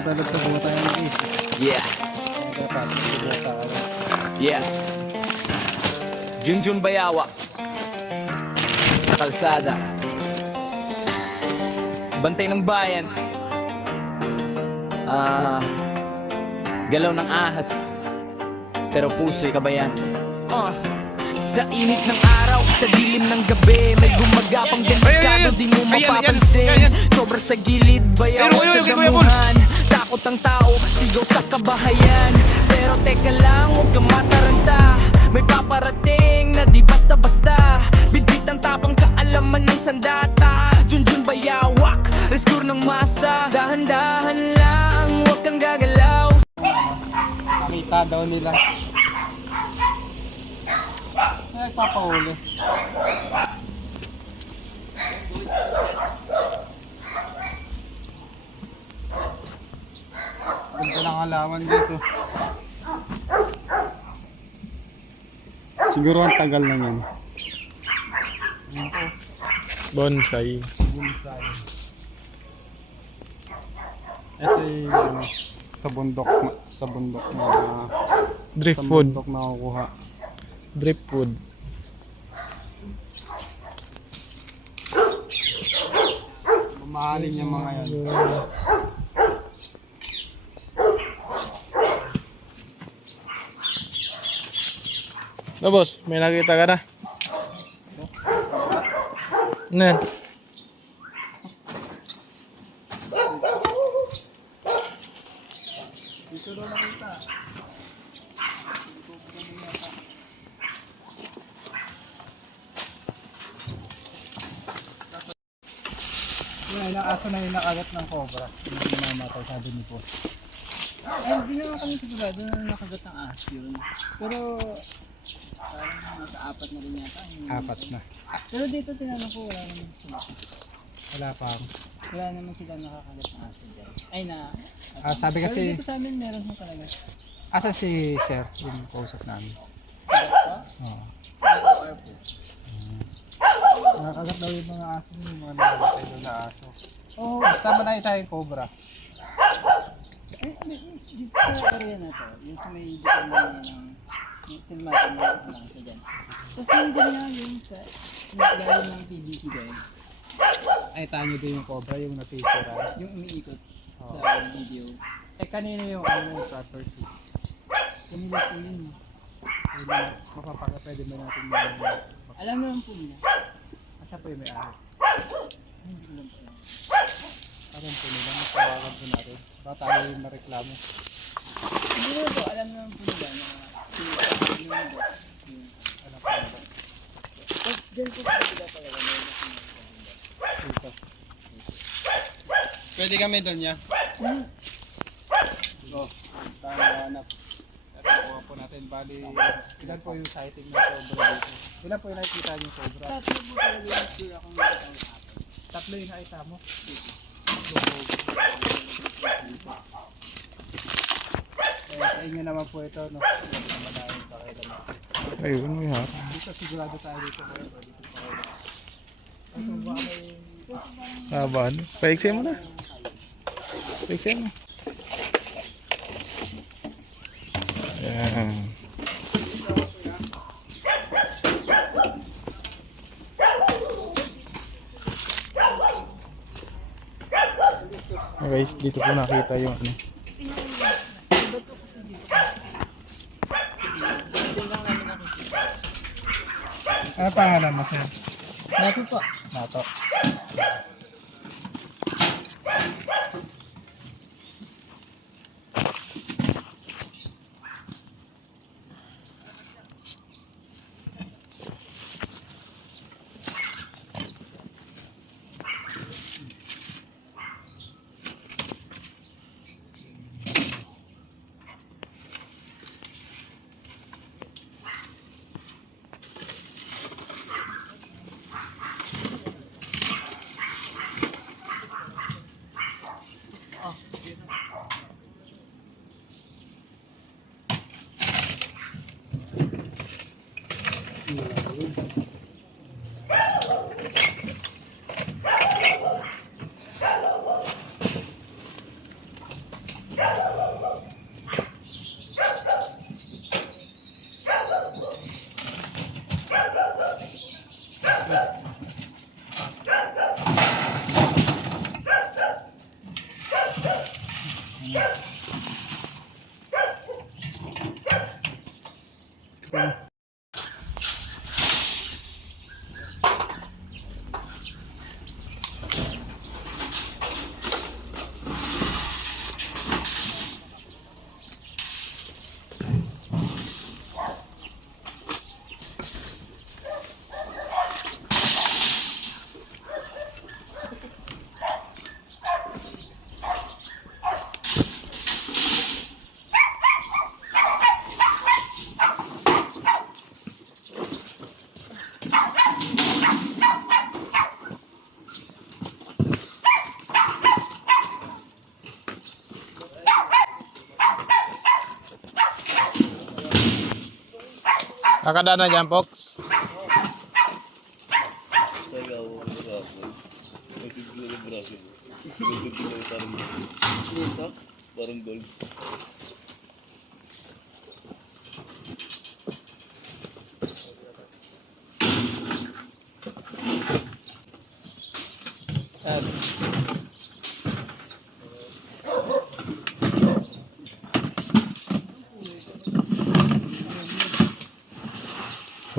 tumatalab sa buta yan guys. Yeah. Yeah. Junjun Bayawa sa kalsada. Bantay ng bayan. Galaw ng ahas, pero puso'y kabayan. Sa init ng araw, sa dilim ng gabi, may gumagapang delikado, di mo mapapansin. Sobra sa gilid, bayaw sa damuhan. Takot ang tao, sigaw sa kabahayan. Pero teka lang, huwag kang mataranta. May paparating na di basta-basta. Bitbit ang tapang kaalaman ng sandata. Junjun Bayawak, rescue ng masa. Dahan-dahan lang, huwag kang gagalaw. Nakita daw nila. Nagpapahuli. Ganda ng halaman guys oh. Siguro ang tagal na yan. Bonsai. Bonsai. Ito yung sa bundok na Driftwood. na kukuha. Driftwood. Mamahalin yung mga yan. No boss, may nakita ka na? Ano yan? Dito daw nakita. Yan, ilang aso na yung nakagat ng cobra. Hindi namatay, sabi ni po. Ay, hindi naman kami sigurado na nakagat ng aso yun. Pero, parang nasa apat na rin yata. Apat na. Pero dito tinanong ko, wala naman sila. Wala pa ako. Wala naman sila nakakagat ng aso dyan. Ay na. Sabi Pero kasi, dito sa amin meron mo talaga. asan si Sir yung kausap namin? Oo. Nakakagat daw yung mga aso, yung mga nakagatay daw na aso. Oo, sama na tayo yung cobra. Eh, dito sa area na to, yung sa may dito na ng silmatan na lang sa dyan. Tapos yung ganyan yung sa ilalim ng PVC dahil Ay, tayo nyo din yung cobra, yung natitira. yung umiikot sa video. Eh, kanina yung ano yung property. Kanila po yun. Pwede ba natin Alam naman po nila. Asa po yung may-ari? Hindi ko lang po yun. Alam po nila, magtawagan po natin. Baka tayo yung mareklamo. Hindi naman po, alam naman po nila na Alam po nila. tapos dyan po sila talaga Dito. Pwede kami doon niya. Oo, tayo hanap. Kuha po natin, bali, ilan po yung sighting ng cobra dito? Ilan po yung nakikita yung cobra? tatlo po talaga yung sure akong nakatawa sa akin. Tatlo yung nakita mo? Sa inyo naman po ito, no? Malaking pakialaman. Ayun, may harap. Dito sigurado tayo dito. Dito Laban. Paiksi mo na. Paiksi mo. Ayan. Guys, dito po nakita yung ano. Ano pangalan mo, sir? Nato po. Nato. Kakadaan na dyan, Pox. Parang gold.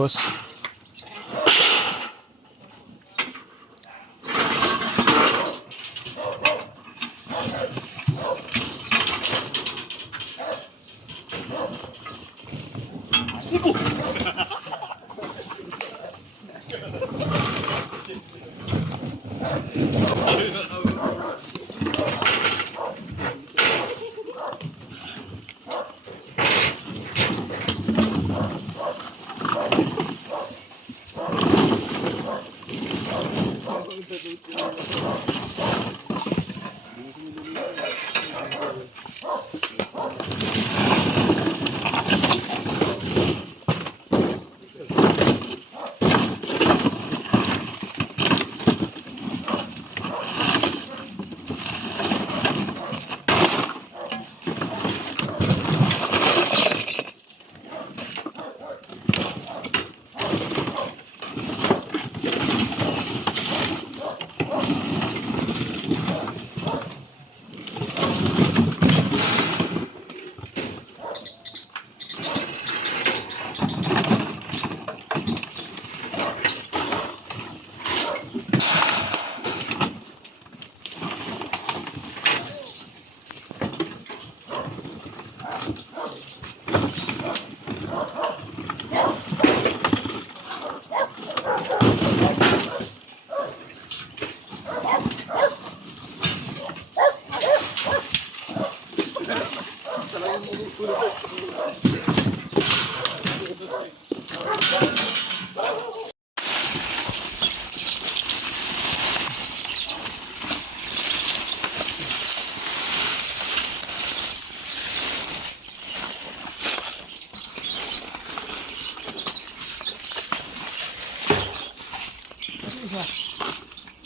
Boss.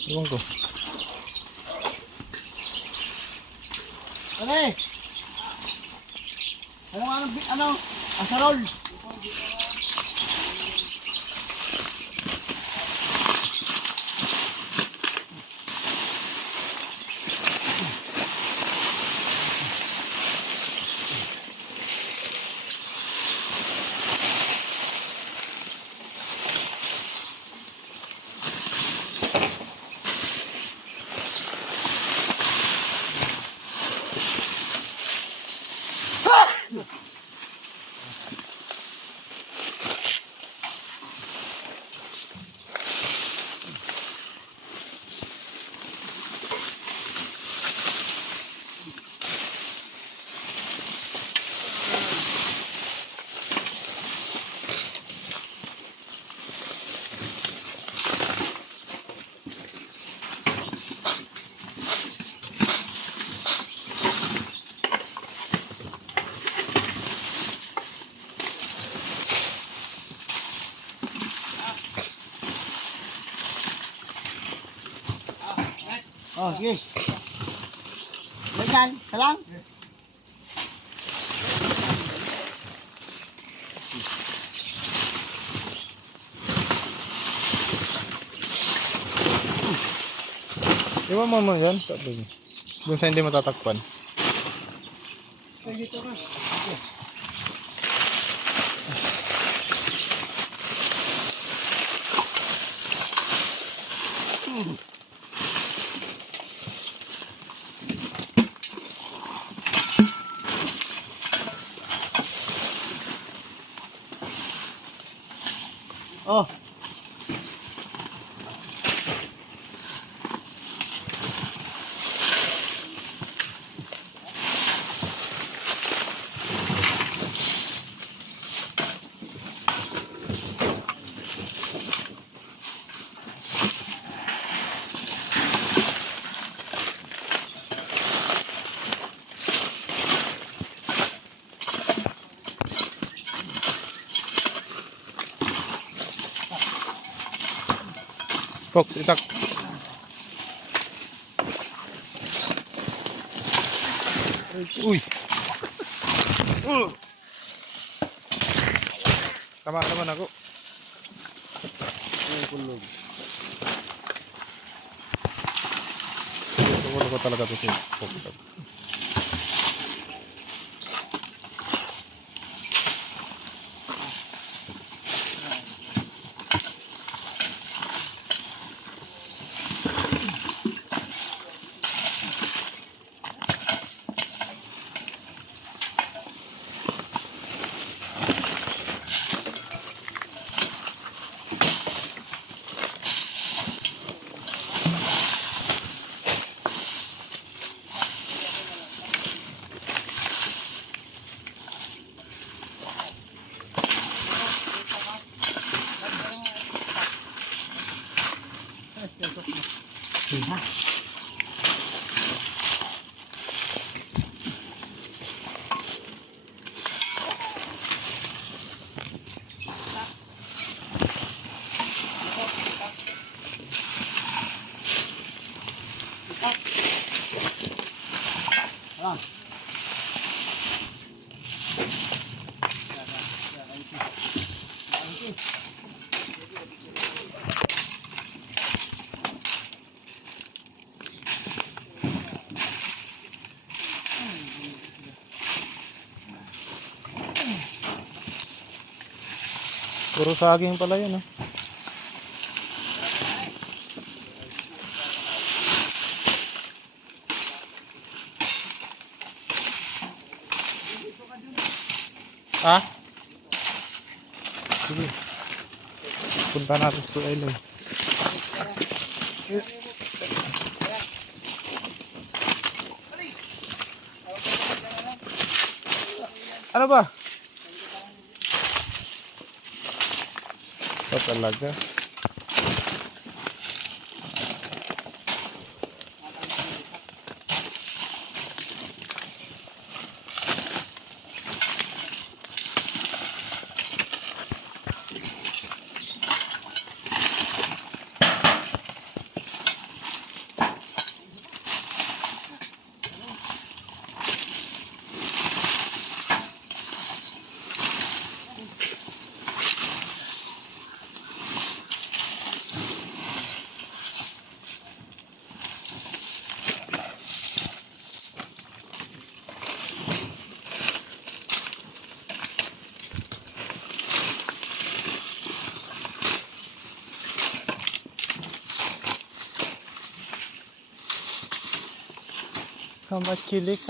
Iwan ko. Ano ano? Asarol. Oh, sige. Legal, ka lang. Iwan mo mo yan. Sabi niya. Doon sa hindi matatakpan. Ay, dito ka. Oh. Fox, itak. Uy. Tama naman ako. Tukulog ko talaga to si Fox. Puro saging pala yun, ah. Ah? Sige. Punta natin sa Kuya. Ano ba? Ito talaga. Kamat kilig.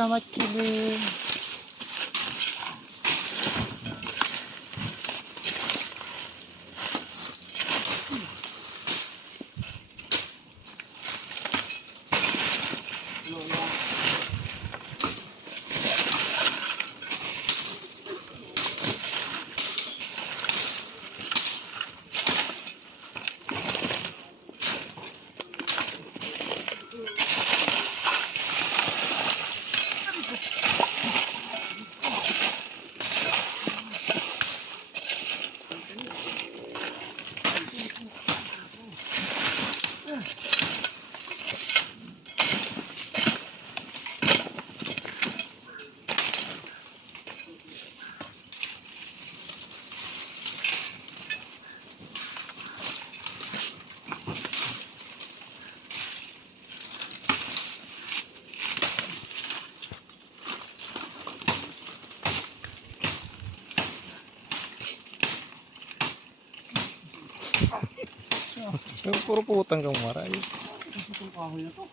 Yung puro putang kang maray. Itong kahoy na to.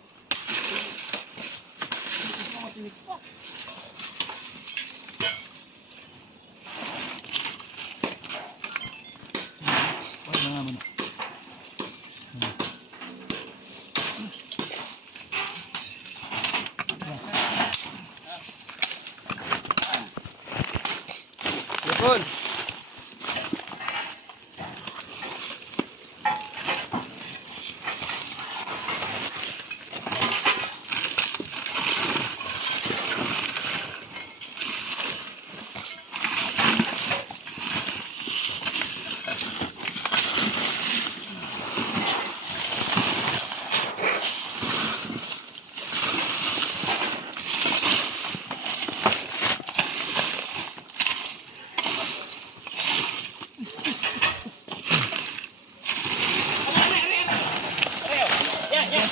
Lipon!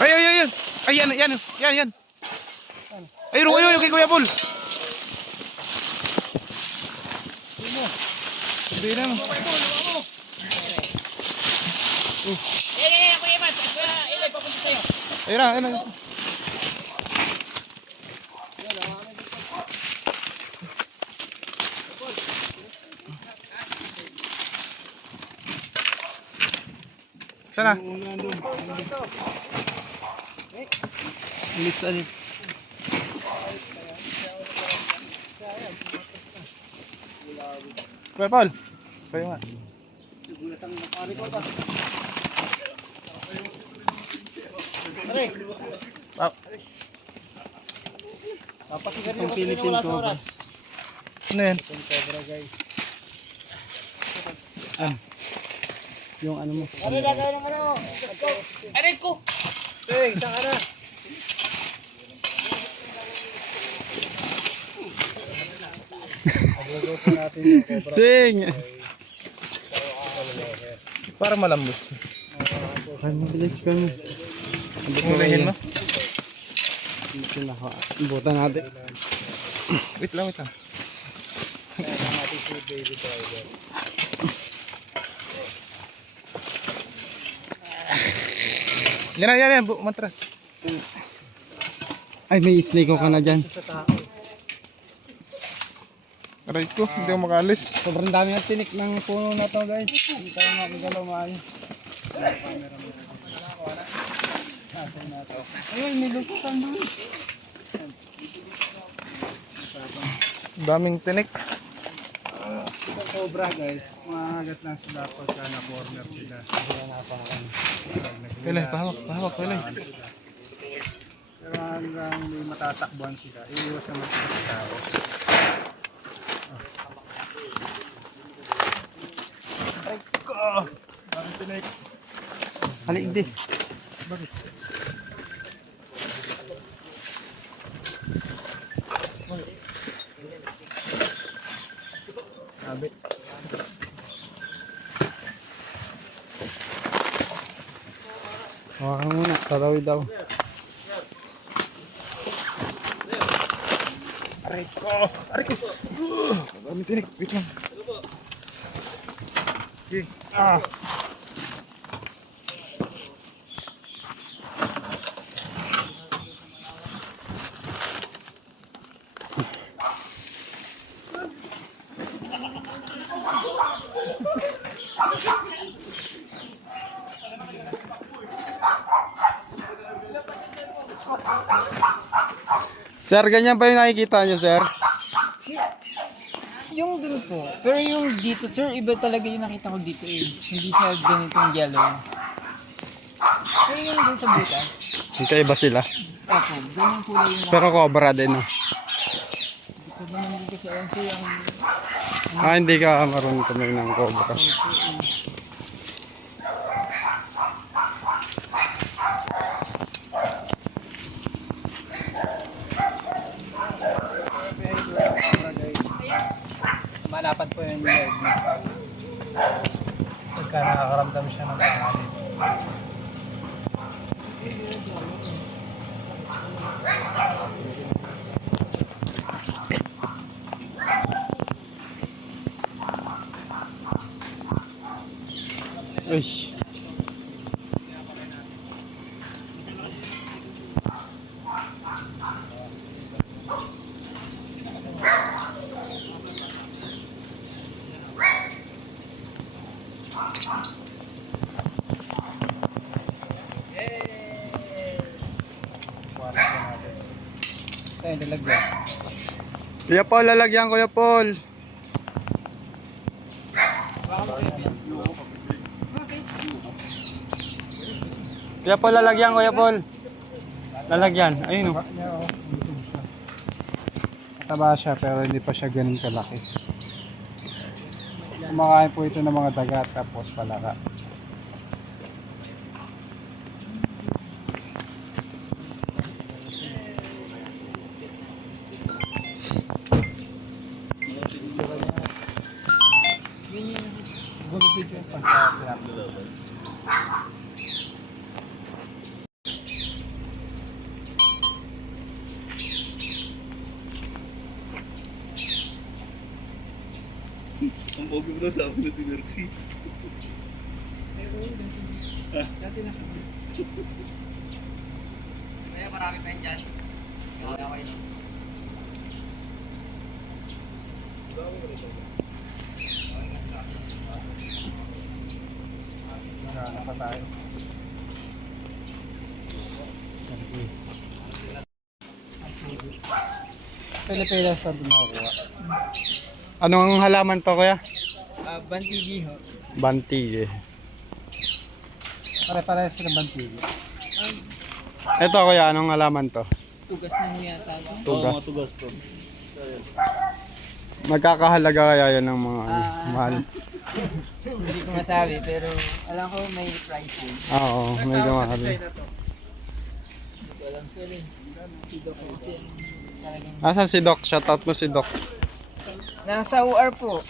Ay, yan. Ayun, kay Kuya Paul. Hindi na mo. Ayun na. Sana. Alis. Kuya Paul. Kayo nga. Itong Philippine Cobra. Ano yan? Yung ano mo. Sing! Para malambot. Ay, mabilis kami. Ulihin mo? Dito na ako. Buta natin. Wait lang. Yan. Matras. Ay, may snake ko ka na dyan. Aray ko, hindi ako makalis. Sobrang dami ng tinik ng puno na to, guys. Hindi tayo makagalaw maayos. Ayun, may lusutan doon. Daming tinik. Ito cobra guys, mahagat lang sila pagka na-corner sila. Pilay, pahawak. Pero hanggang may matatakbuhan sila, iiwas naman sila sa tao. Haligdi. Sabit. Hawakan muna, tatawid daw. Aray ko. Daming tinik, wait lang. Okay. Sir, ganyan ba yung nakikita nyo, sir? Yung dun po. Pero yung dito, sir, iba talaga yung nakita ko dito eh. Hindi siya ganitong yellow. Pero yung dun sa butas, Magkaiba sila. opo, ganyan kulay yung Pero cobra din, no? Hindi ko naman din kasi alam sir yung Hindi ka marunong tumingin ng cobra. malapat po yung leg niya. Pagka nakakaramdam siya ng pangalit. Uy. nilagyan. Kuya Paul, lalagyan Kuya Paul. Kuya Paul, lalagyan Kuya Paul. Lalagyan. Ayun oh. Mataba siya pero hindi pa siya ganun kalaki. Kumakain po ito ng mga dagat tapos palaka. Video yung pagka-pinapalo. Ang pogi mo na sa akin na tinersi. Kaya marami pa yan dyan. Okay na. Magkano pa tayo? Pilipinas sa doon nakukuha. Anong halaman to Kuya? Bantigi ho. Banti eh. Pare-parehas sila bantigi. Ito Kuya, anong halaman to? Tugas na ho yata ito. Tugas. Mga tugas to. Magkakahalaga kaya yan ng mga mahal? Hindi ko masabi pero alam ko may price yun. Oo, medyo mahal. Hindi ko alam sir eh. Sido ko kasi talagang... Asan si Doc? Shoutout mo si Doc. Nasa UR po.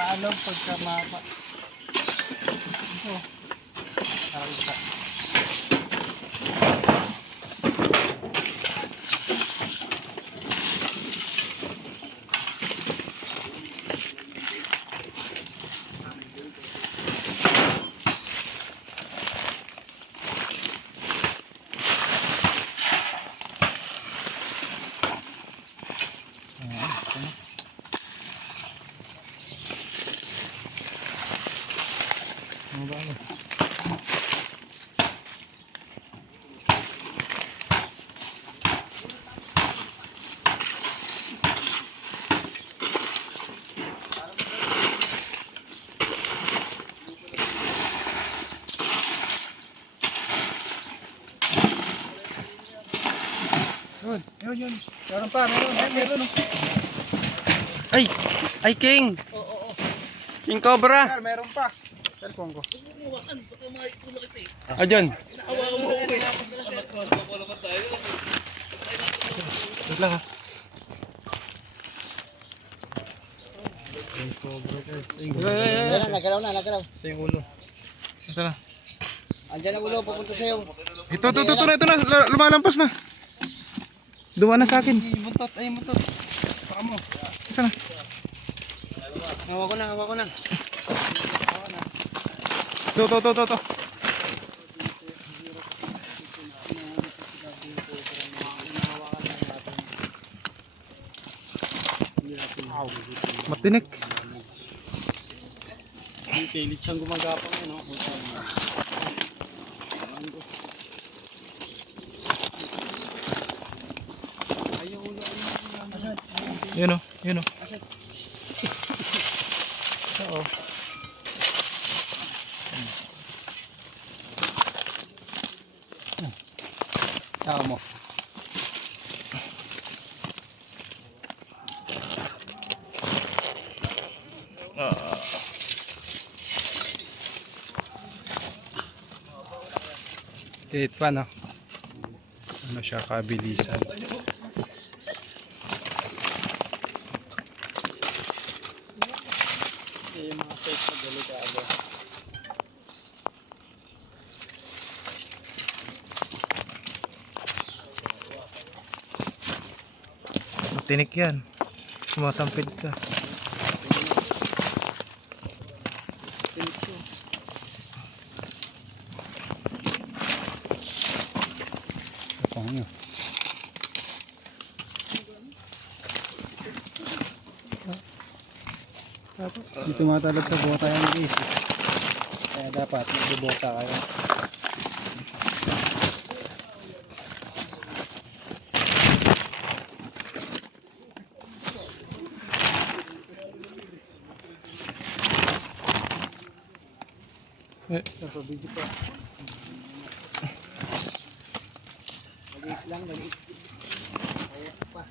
Maalog pagka mapa. Ito. Nakita. Yun. Meron pa. Ay King! King Cobra! Meron pa. Cellphone ko. Adyan. Wait lang ha. Nagalaw na. Ito yung ulo. Ito na. Andiyan ang ulo, pupunta sa'yo. Ito na. Lumalampas na. Dumaan na sa akin. Buntot. Baka mo. Isa na. Hawa ko na. Ito. Matinik. Yung kilit siyang gumagapang yun, no? Yun o, yun o. Oo. Tao mo. Tit pa no? Ano siya, kabilisan. Yung mga set na delikado. Matinik yan. Sumasampid ka. Paano? Dito matalab sa bota yung guys. Kaya dapat magbobota kayo. Napabigyo pa. Maliit lang, maliit. Ayos pa.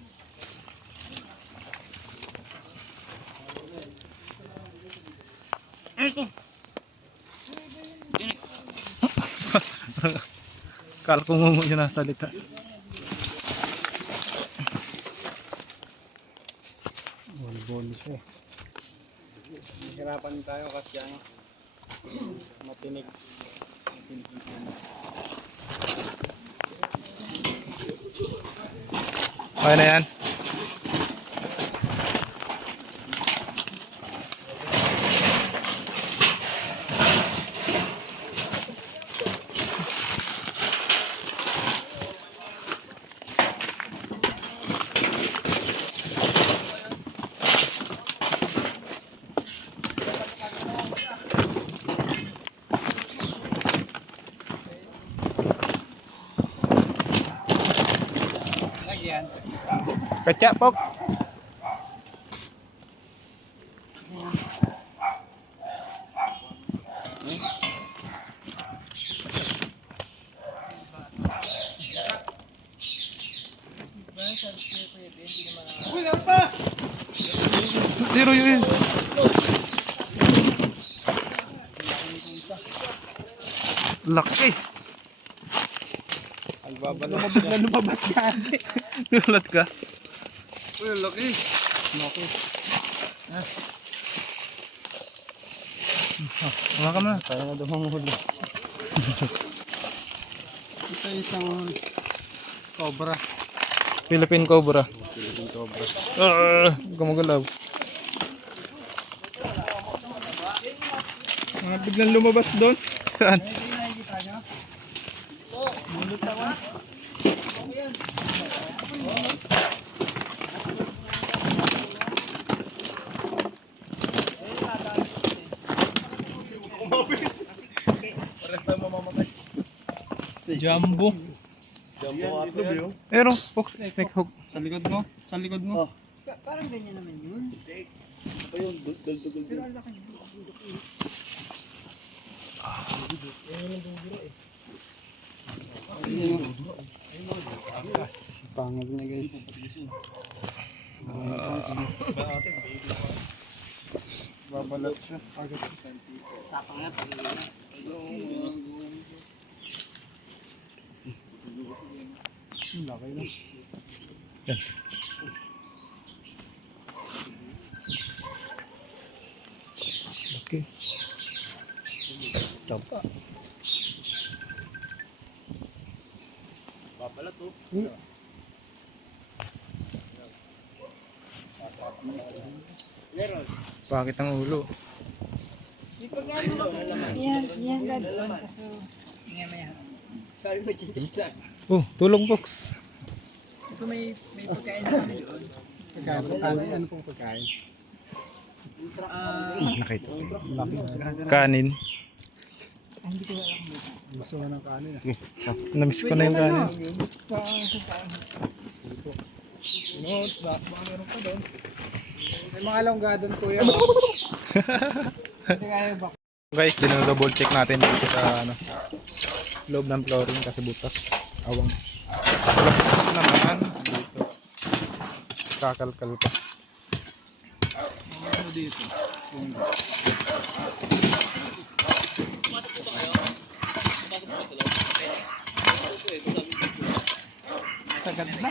Kala ko ngungo siya nasalita. Bol-bol siya eh. Hirapan tayo kasi ano, matinig. Okay na yan. Kacak, Pok. Zero yun. Laki. Lumabas ka. Nulat ka. Uy, laki. Laki. Wala ka na. Kaya na dumanghuli. Ito isang cobra. Philippine Cobra. Philippine cobra. Gumagalaw. Biglang lumabas doon. Saan? Jumbo. Pero, snake hook. Sa likod mo? Sa likod mo? Parang ganyan naman yun. Pero ang laki ng bundok eh. Pangag na guys. Babalat siya. Tapang nga pag Laki na. Yan. Okay. Tapa. Babalat oh. Bakit ang ulo? yan gano'n. Kaso, maya. Sabi mo, chinkis lang. Oh, tulong box. Ito may pagkain na kami doon. Pagkain. Ano pong pagkain? Nakita. Kanin. Gusto mo ng kanin ah. Namiss ko na yung kanin. Baka meron pa doon. May mga longga doon kuya. Guys, dinodouble check natin dito sa loob ng flooring kasi butas. Awang. Ito naman dito. Kakalkal pa. Ano dito? Sagad na.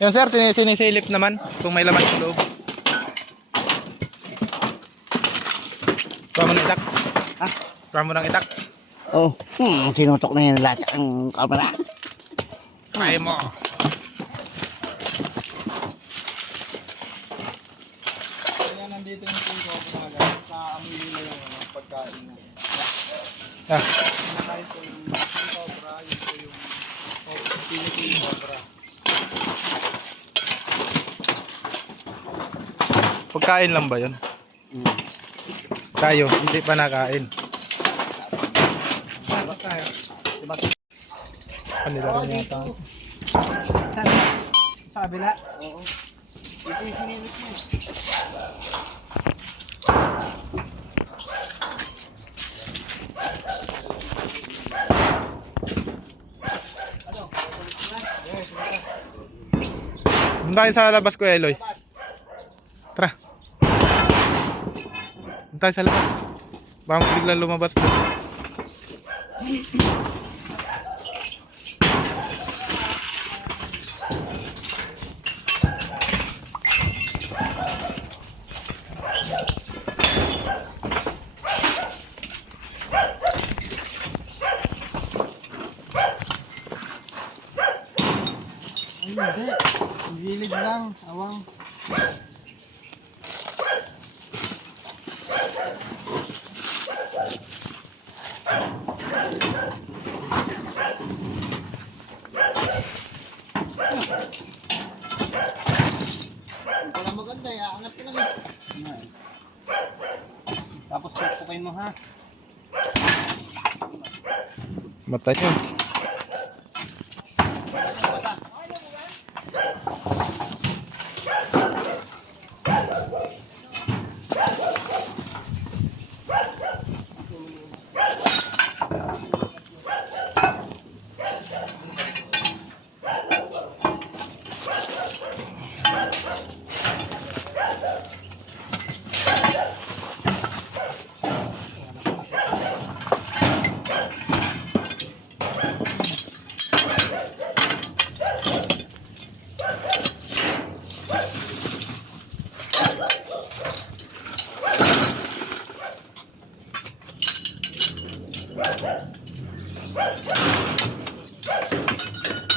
Yung sir, sinisilip naman kung may laman sa loob. Kuha mo ng itak. Kuha mo ng itak. Oh, sinutok na yan lahat ang kamera. Kaya mo. Kaya nandito yung king cobra guys. Naamoy nila yung pagkain na. Ah, Nakain ko yung king cobra. Yun po yung king cobra. pagkain lang ba yun? Tayo, hindi pa nakain. Kanila rin yata. Sa kabila. Ito yung sinilip mo. Doon tayo sa labas ko, Eloy. Tara. Doon tayo sa labas. Baka biglang lumabas doon. Hindi. Gilid lang. Awang. Wala maganda, angat ka naman. Tapos susukin mo ha. Mata niyo.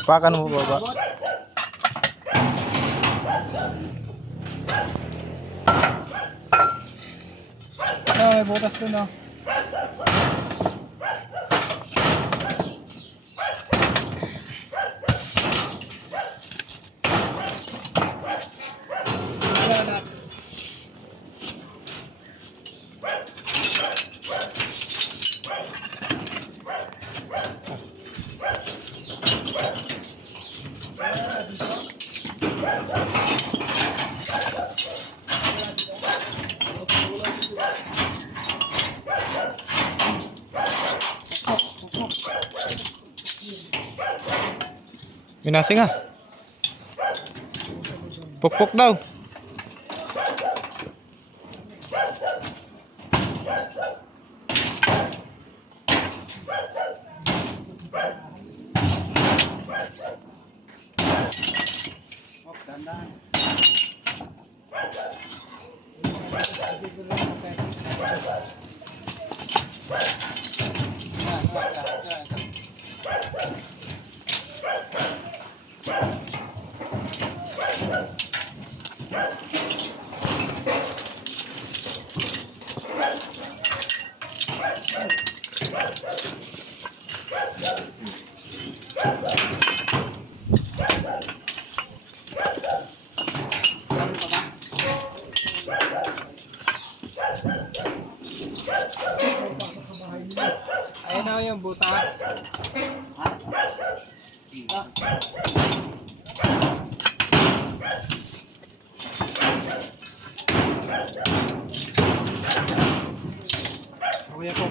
Apakan mo baba. May butas doon oh. Minasing ah. Pukpuk daw. Ayun na yung butas. Okay po.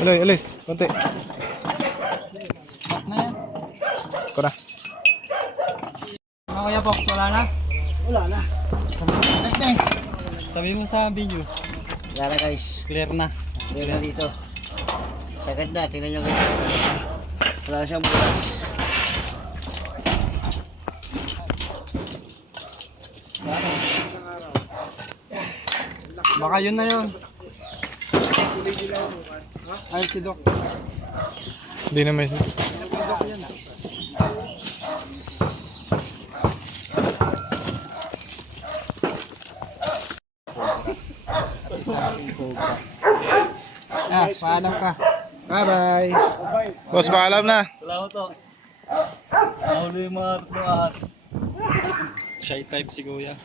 Aloy, alis. Konti. Back na yan. Ko na. Ano Kuya Fox, wala na? Wala na. Sabi mo sa video, Wala na guys. clear na. Clear na dito. Sagad na. Tingnan nyo guys. Wala siyang butas. Baka yun na yun. Ay, si Doc. Hindi na may... Paalam ka. Bye-bye. Boss, paalam na. Salamat to. Nahuli yung mga tatlong ahas. Shy type si Kuya.